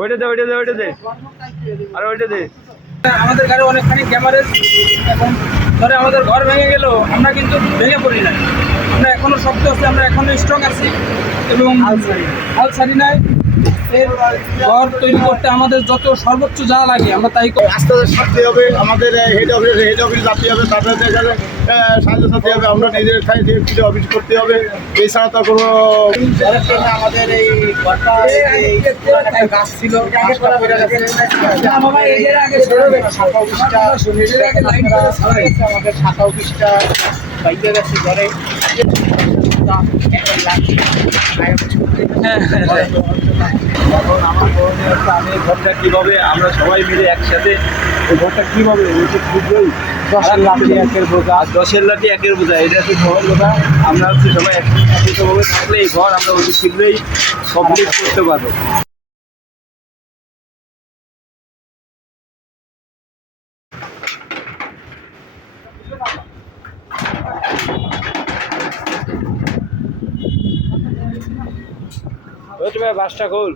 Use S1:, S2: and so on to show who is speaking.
S1: ওইটা দে ওইটা দে ওইটা দে। আর ওইটা দে।
S2: আমাদের গাড়ি অনেকখানি ক্যামেরেজ এখন ধরে আমাদের ঘর ভেঙে গেল, আমরা কিন্তু ভেঙে পড়ি না আমরা এখনও শক্ত আছি, আমরা এখনও স্ট্রং আছি। এবং হাল ছাড়ি নাই। এর ঘর তৈরি করতে আমাদের যত সর্বোচ্চ যা লাগে আমরা তাই করি।
S3: আস্তে আস্তে সাথে হবে আমাদের হেড অফিস হেড অফিস যাতে হবে তারপরে দেখা সাহায্য সাথে হবে আমরা নিজের ফিরে অফিস করতে হবে। এছাড়া তো কোনো আমাদের এই ঘরটা গাছ ছিল গাছটা পড়ে গেছে। শাখা অফিসটা আমাদের শাখা অফিসটা বাইকে গেছে ঘরে।
S1: এখন আমার করণীয় হচ্ছে আমি ঘরটা কীভাবে আমরা সবাই মিলে একসাথে এই ঘরটা কীভাবে হচ্ছে খুবই
S3: দশের লাঠি একের বোঝা।
S1: দশের লাঠি একের বোঝা এটা হচ্ছে সবার কথা আমরা হচ্ছে সবাই একসাথে থাকলে এই ঘর আমরা অতি শীঘ্রই কমপ্লিট করতে পারব। ওই তুমি বাসটা খোল।